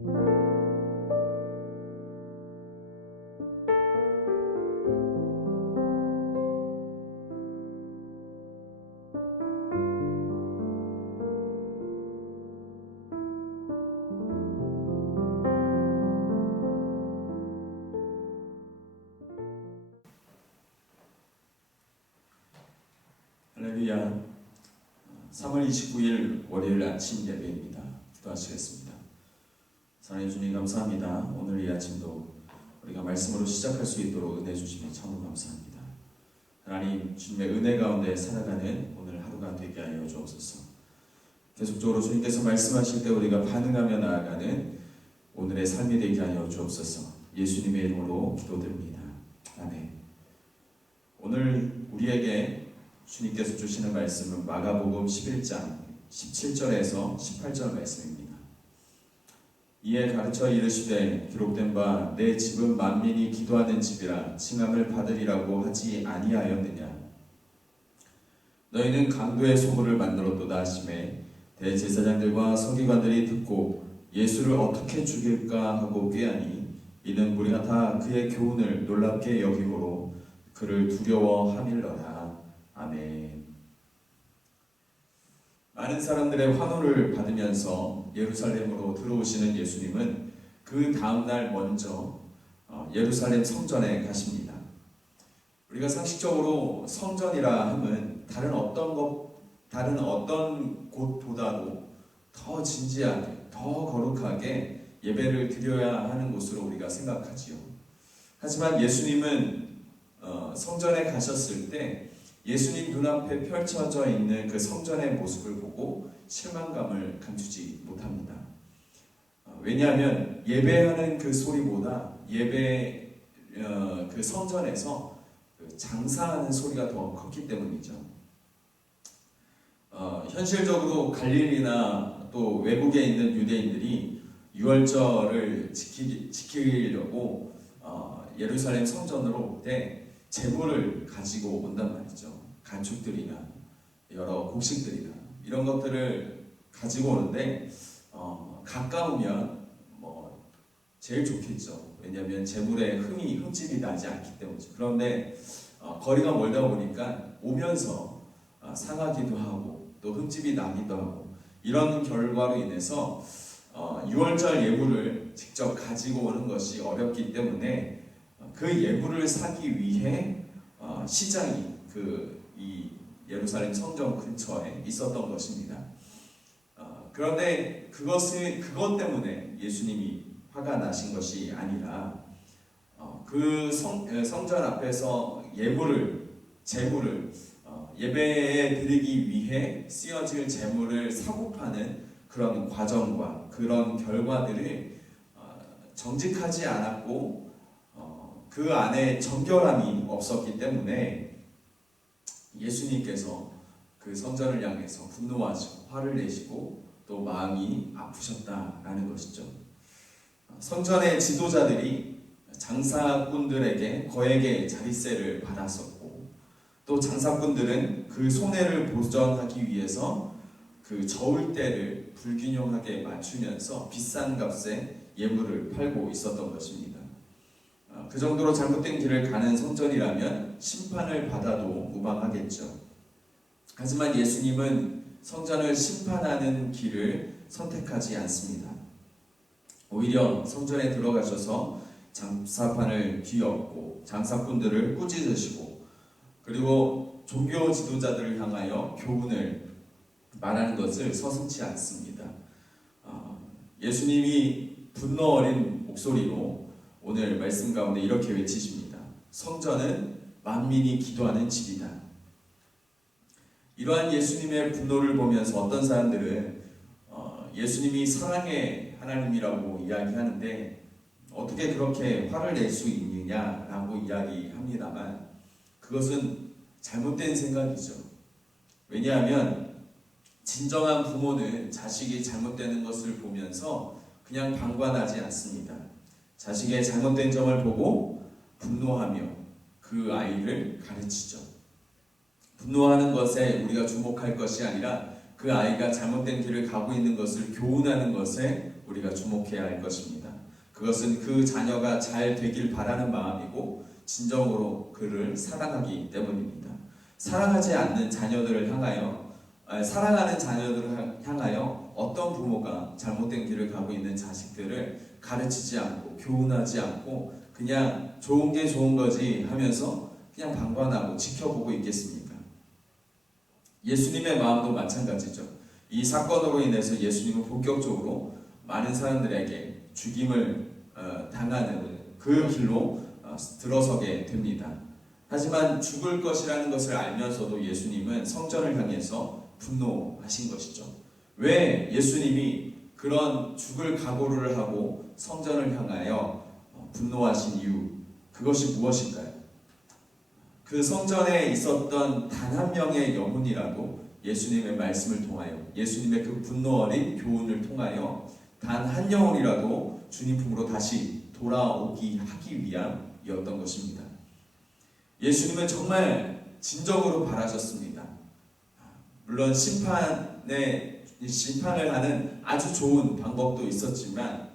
할렐루야. 3월 29일 월요일 아침 예배입니다. 기도하시겠습니다. 사랑해 주님 감사합니다. 오늘 이 아침도 우리가 말씀으로 시작할 수 있도록 은혜 주시니 참으로 감사합니다. 하나님, 주님의 은혜 가운데 살아가는 오늘 하루가 되게 하여 주옵소서. 계속적으로 주님께서 말씀하실 때 우리가 반응하며 나아가는 오늘의 삶이 되게 하여 주옵소서. 예수님의 이름으로 기도드립니다. 아멘. 오늘 우리에게 주님께서 주시는 말씀은 마가복음 11장 17절에서 18절 말씀입니다. 이에 가르쳐 이르시되 기록된 바 내 집은 만민이 기도하는 집이라 칭함을 받으리라고 하지 아니하였느냐. 너희는 강도의 소굴을 만들었도다 하시매 대제사장들과 서기관들이 듣고 예수를 어떻게 죽일까 하고 꾀하니 이는 무리가 다 그의 교훈을 놀랍게 여김으로 그를 두려워하밀러라. 아멘. 많은 사람들의 환호를 받으면서 예루살렘으로 들어오시는 예수님은 그 다음날 먼저 예루살렘 성전에 가십니다. 우리가 상식적으로 성전이라 함은 다른 어떤 곳보다도 더 진지하게, 더 거룩하게 예배를 드려야 하는 곳으로 우리가 생각하지요. 하지만 예수님은 성전에 가셨을 때 예수님 눈앞에 펼쳐져 있는 그 성전의 모습을 보고 실망감을 감추지 못합니다. 왜냐하면 예배하는 그 소리보다 그 성전에서 그 장사하는 소리가 더 컸기 때문이죠. 현실적으로 갈릴리나 또 외국에 있는 유대인들이 유월절을 지키려고 예루살렘 성전으로 올 때 제물을 가지고 온단 말이죠. 가축들이나 여러 곡식들이나 이런 것들을 가지고 오는데 가까우면 제일 좋겠죠. 왜냐하면 제물에 흠집이 나지 않기 때문이죠. 그런데 거리가 멀다 보니까 오면서 상하기도 하고 또 흠집이 나기도 하고 이런 결과로 인해서 유월절 예물을 직접 가지고 오는 것이 어렵기 때문에 그 예물을 사기 위해 시장이 이 예루살렘 성전 근처에 있었던 것입니다. 그런데 그것 때문에 예수님이 화가 나신 것이 아니라 그 성전 앞에서 제물을 예배에 드리기 위해 쓰여질 제물을 사고 파는 그런 과정과 그런 결과들을 정직하지 않았고 그 안에 정결함이 없었기 때문에 예수님께서 그 성전을 향해서 분노하시고 화를 내시고 또 마음이 아프셨다라는 것이죠. 성전의 지도자들이 장사꾼들에게 거액의 자릿세를 받았었고 또 장사꾼들은 그 손해를 보전하기 위해서 그 저울 때를 불균형하게 맞추면서 비싼 값에 예물을 팔고 있었던 것입니다. 그 정도로 잘못된 길을 가는 성전이라면 심판을 받아도 무방하겠죠. 하지만 예수님은 성전을 심판하는 길을 선택하지 않습니다. 오히려 성전에 들어가셔서 장사판을 뒤엎고 장사꾼들을 꾸짖으시고 그리고 종교 지도자들을 향하여 교훈을 말하는 것을 서슴지 않습니다. 예수님이 분노 어린 목소리로 오늘 말씀 가운데 이렇게 외치십니다. 성전은 만민이 기도하는 집이다. 이러한 예수님의 분노를 보면서 어떤 사람들은 예수님이 사랑의 하나님이라고 이야기하는데 어떻게 그렇게 화를 낼 수 있느냐라고 이야기합니다만 그것은 잘못된 생각이죠. 왜냐하면 진정한 부모는 자식이 잘못되는 것을 보면서 그냥 방관하지 않습니다. 자식의 잘못된 점을 보고 분노하며 그 아이를 가르치죠. 분노하는 것에 우리가 주목할 것이 아니라 그 그 아이가 잘못된 길을 가고 있는 것을 교훈하는 것에 우리가 주목해야 할 것입니다. 그것은 그 자녀가 잘 되길 바라는 마음이고 진정으로 그를 사랑하기 때문입니다. 사랑하지 않는 자녀들을 향하여 사랑하는 자녀들을 향하여 어떤 부모가 잘못된 길을 가고 있는 자식들을 가르치지 않고 교훈하지 않고 그냥 좋은 게 좋은 거지 하면서 그냥 방관하고 지켜보고 있겠습니까? 예수님의 마음도 마찬가지죠. 이 사건으로 인해서 예수님은 본격적으로 많은 사람들에게 죽임을 당하는 그 길로 들어서게 됩니다. 하지만 죽을 것이라는 것을 알면서도 예수님은 성전을 향해서 분노하신 것이죠. 왜 예수님이 그런 죽을 각오를 하고 성전을 향하여 분노하신 이유, 그것이 무엇일까요? 그 성전에 있었던 단 한 명의 영혼이라도 예수님의 말씀을 통하여, 예수님의 그 분노 어린 교훈을 통하여 단 한 영혼이라도 주님 품으로 다시 돌아오기 하기 위함이었던 것입니다. 예수님은 정말 진정으로 바라셨습니다. 물론 심판을 하는 아주 좋은 방법도 있었지만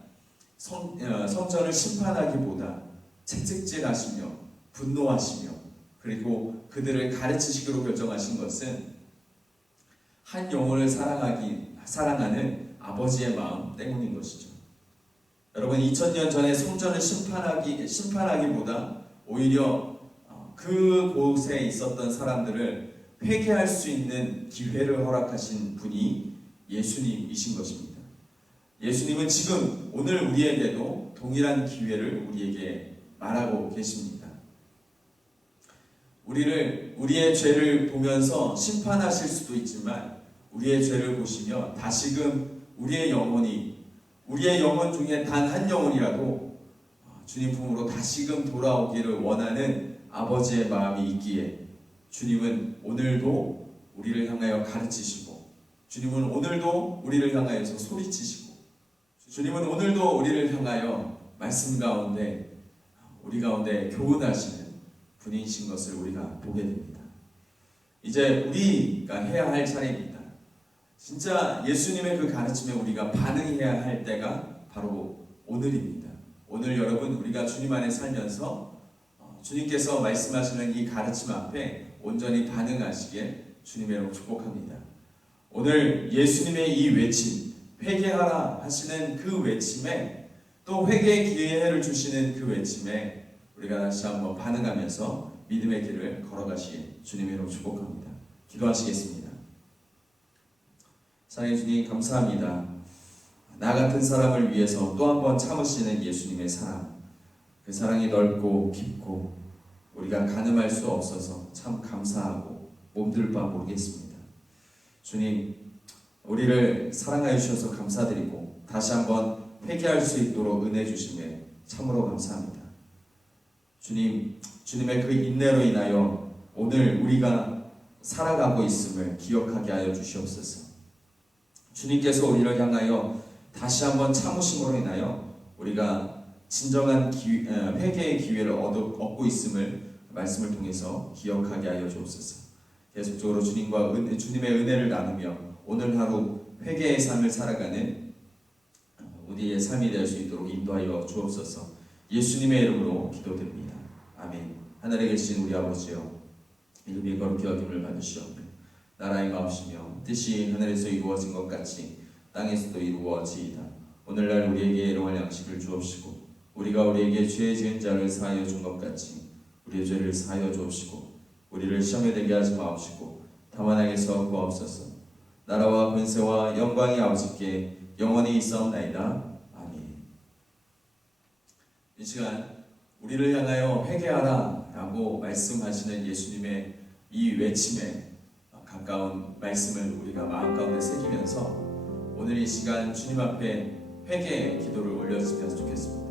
성전을 심판하기보다 채찍질하시며 분노하시며 그리고 그들을 가르치시기로 결정하신 것은 한 영혼을 사랑하는 아버지의 마음 때문인 것이죠. 여러분, 2000년 전에 성전을 심판하기보다 오히려 그곳에 있었던 사람들을 회개할 수 있는 기회를 허락하신 분이 예수님이신 것입니다. 예수님은 지금 오늘 우리에게도 동일한 기회를 우리에게 말하고 계십니다. 우리의 죄를 보면서 심판하실 수도 있지만 우리의 죄를 보시며 다시금 우리의 영혼 중에 단 한 영혼이라도 주님 품으로 다시금 돌아오기를 원하는 아버지의 마음이 있기에 주님은 오늘도 우리를 향하여 가르치시고 주님은 오늘도 우리를 향하여서 소리치시고 주님은 오늘도 우리를 향하여 말씀 가운데 우리 가운데 교훈하시는 분이신 것을 우리가 보게 됩니다. 이제 우리가 해야 할 차례입니다. 진짜 예수님의 그 가르침에 우리가 반응해야 할 때가 바로 오늘입니다. 오늘 여러분, 우리가 주님 안에 살면서 주님께서 말씀하시는 이 가르침 앞에 온전히 반응하시길 주님의 이름으로 축복합니다. 오늘 예수님의 이 외침, 회개하라 하시는 그 외침에 또 회개의 기회를 주시는 그 외침에 우리가 다시 한번 반응하면서 믿음의 길을 걸어가시길 주님의 이름으로 축복합니다. 기도하시겠습니다. 사랑해 주님, 감사합니다. 나 같은 사람을 위해서 또 한 번 참으시는 예수님의 사랑, 그 사랑이 넓고 깊고 우리가 가늠할 수 없어서 참 감사하고 몸둘 바 모르겠습니다. 주님, 우리를 사랑하여 주셔서 감사드리고 다시 한번 회개할 수 있도록 은혜 주심에 참으로 감사합니다. 주님, 주님의 그 인내로 인하여 오늘 우리가 살아가고 있음을 기억하게 하여 주시옵소서. 주님께서 우리를 향하여 다시 한번 참으심으로 인하여 우리가 진정한 회개의 기회를 얻고 있음을 말씀을 통해서 기억하게 하여 주옵소서. 계속적으로 주님의 은혜를 나누며 오늘 하루 회개의 삶을 살아가는 우리의 삶이 될 수 있도록 인도하여 주옵소서. 예수님의 이름으로 기도드립니다. 아멘. 하늘에 계신 우리 아버지여, 이름이 거룩히 여김을 받으시오며 나라의 마옵시며 뜻이 하늘에서 이루어진 것 같이 땅에서도 이루어지이다. 오늘날 우리에게 일용할 양식을 주옵시고 우리가 우리에게 죄 지은 자를 사하여 준 것 같이 우리의 죄를 사하여 주옵시고 우리를 시험에 들게 하지 마옵시고 다만 악에서 구하옵소서. 나라와 권세와 영광이 아버지께 영원히 있사옵나이다. 아멘. 이 시간 우리를 향하여 회개하라 라고 말씀하시는 예수님의 이 외침에 가까운 말씀을 우리가 마음 가운데 새기면서 오늘 이 시간 주님 앞에 회개의 기도를 올려주시면 좋겠습니다.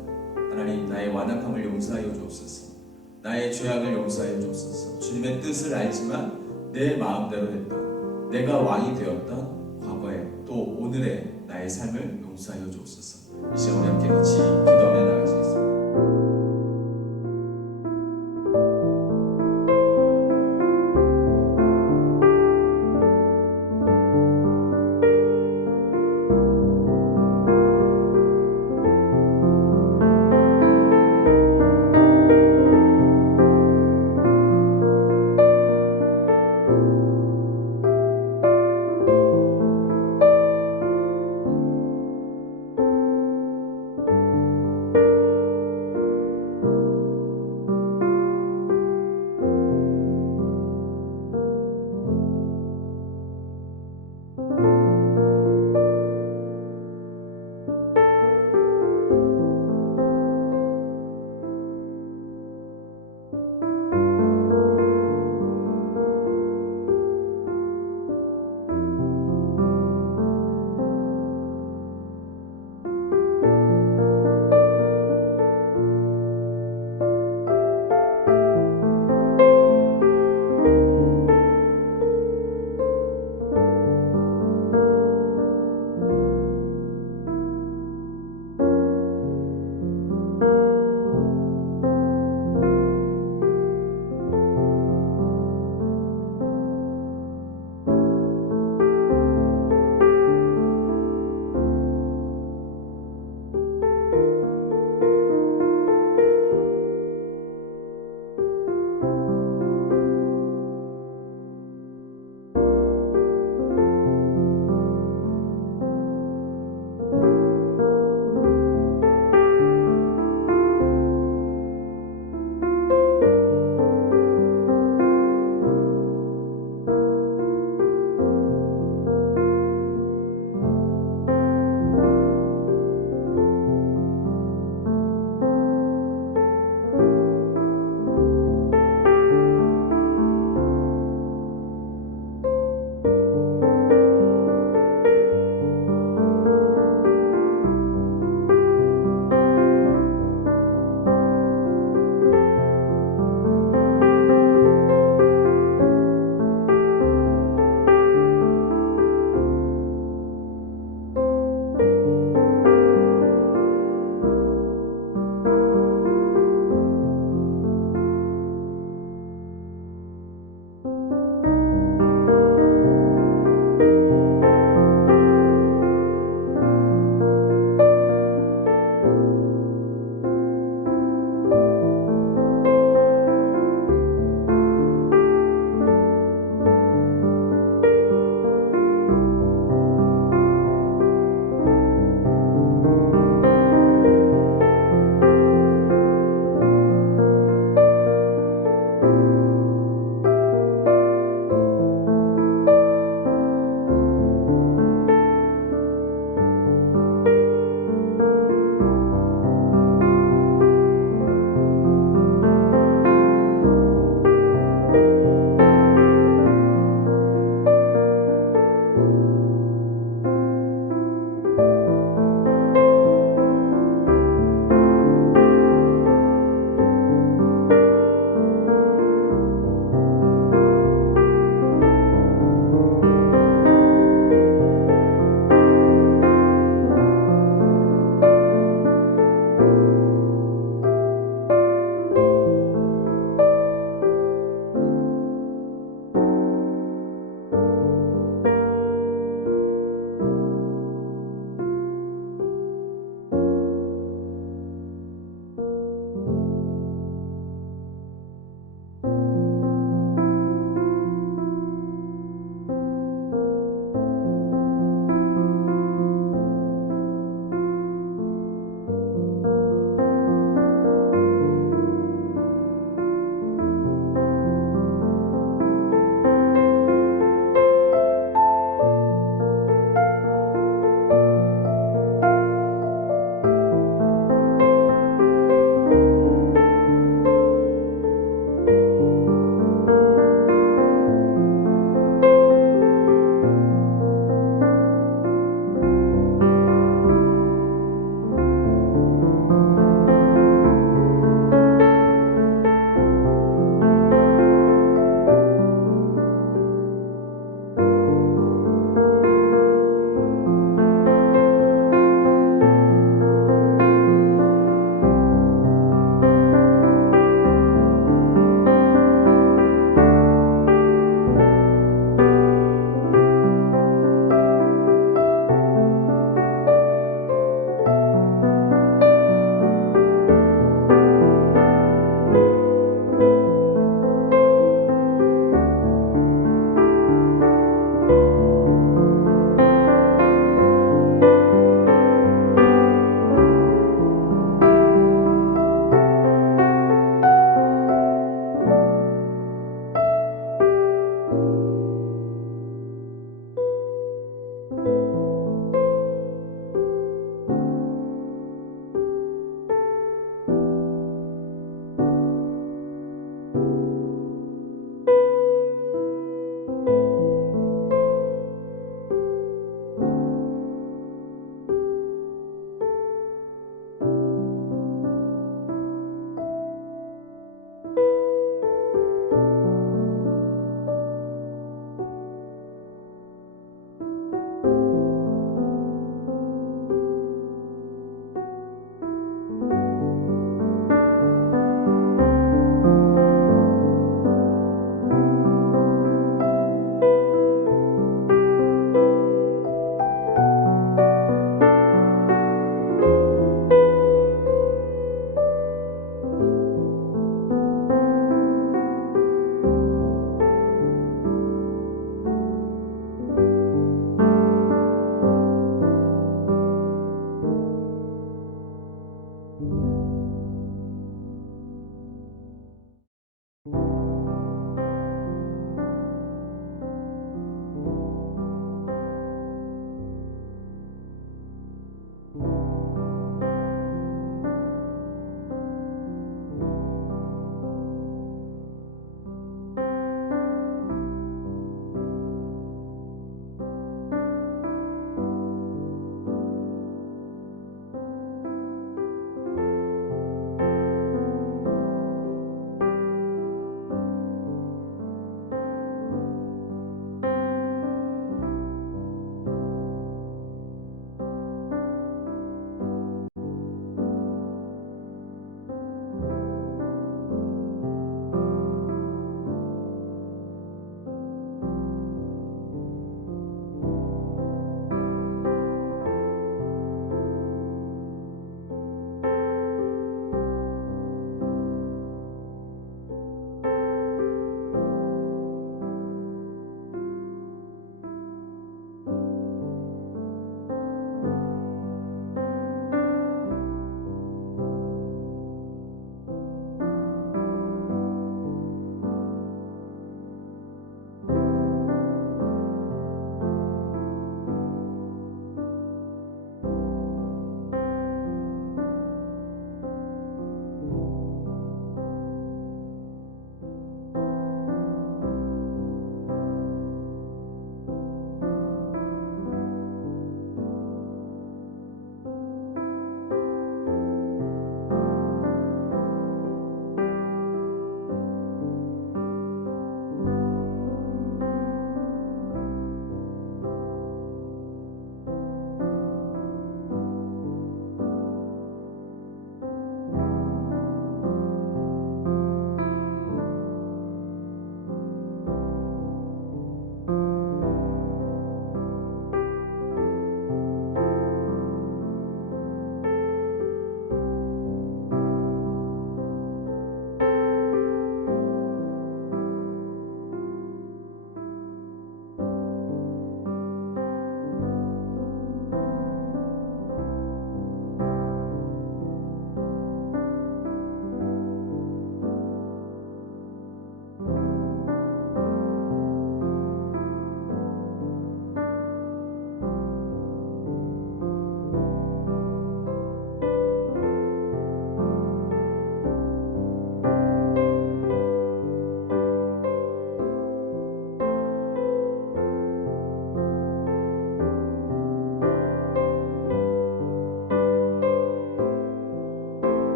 하나님, 나의 완악함을 용서하여 주옵소서. 나의 죄악을 용서하여 주옵소서. 주님의 뜻을 알지만 내 마음대로 했던, 내가 왕이 되었던 과거에 또 오늘의 나의 삶을 용서하여 주옵소서. 이 시간 우리 함께